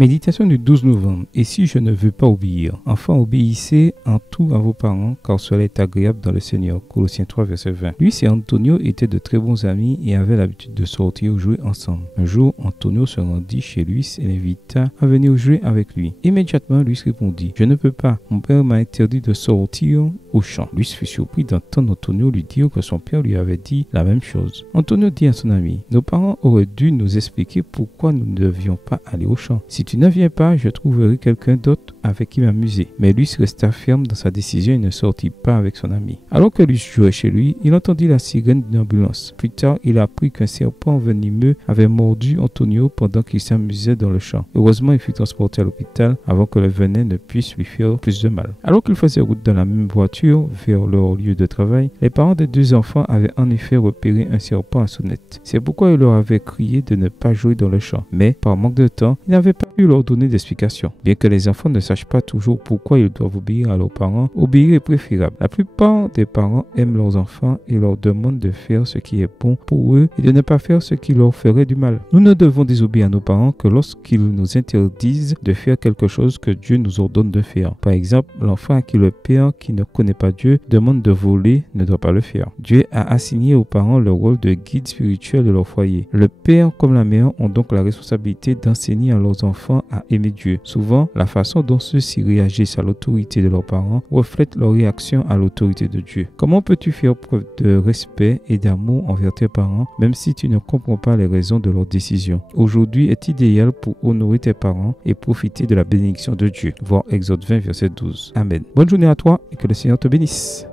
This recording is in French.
Méditation du 12 novembre. Et si je ne veux pas obéir? Enfants, obéissez en tout à vos parents, car cela est agréable dans le Seigneur. Colossiens 3, verset 20. Luis et Antonio étaient de très bons amis et avaient l'habitude de sortir jouer ensemble. Un jour, Antonio se rendit chez Luis et l'invita à venir jouer avec lui. Immédiatement, Luis répondit: Je ne peux pas. Mon père m'a interdit de sortir au champ. Luis fut surpris d'entendre Antonio lui dire que son père lui avait dit la même chose. Antonio dit à son ami: Nos parents auraient dû nous expliquer pourquoi nous ne devions pas aller au champ. Si tu ne viens pas, je trouverai quelqu'un d'autre avec qui m'amuser. Mais Luis resta ferme dans sa décision et ne sortit pas avec son ami. Alors que Luis jouait chez lui, il entendit la sirène d'une ambulance. Plus tard, il apprit qu'un serpent venimeux avait mordu Antonio pendant qu'il s'amusait dans le champ. Heureusement, il fut transporté à l'hôpital avant que le venin ne puisse lui faire plus de mal. Alors qu'ils faisaient route dans la même voiture vers leur lieu de travail, les parents des deux enfants avaient en effet repéré un serpent à sonnette. C'est pourquoi ils leur avaient crié de ne pas jouer dans le champ. Mais, par manque de temps, ils n'avaient pas pu leur donner d'explication. Bien que les enfants ne sachent pas toujours pourquoi ils doivent obéir à leurs parents, obéir est préférable. La plupart des parents aiment leurs enfants et leur demandent de faire ce qui est bon pour eux et de ne pas faire ce qui leur ferait du mal. Nous ne devons désobéir à nos parents que lorsqu'ils nous interdisent de faire quelque chose que Dieu nous ordonne de faire. Par exemple, l'enfant à qui le père qui ne connaît pas Dieu demande de voler ne doit pas le faire. Dieu a assigné aux parents le rôle de guide spirituel de leur foyer. Le père comme la mère ont donc la responsabilité d'enseigner à leurs enfants à aimer Dieu. Souvent, la façon dont ceux-ci réagissent à l'autorité de leurs parents reflète leur réaction à l'autorité de Dieu. Comment peux-tu faire preuve de respect et d'amour envers tes parents, même si tu ne comprends pas les raisons de leurs décisions? Aujourd'hui est idéal pour honorer tes parents et profiter de la bénédiction de Dieu. Voir Exode 20, verset 12. Amen. Bonne journée à toi et que le Seigneur te bénisse.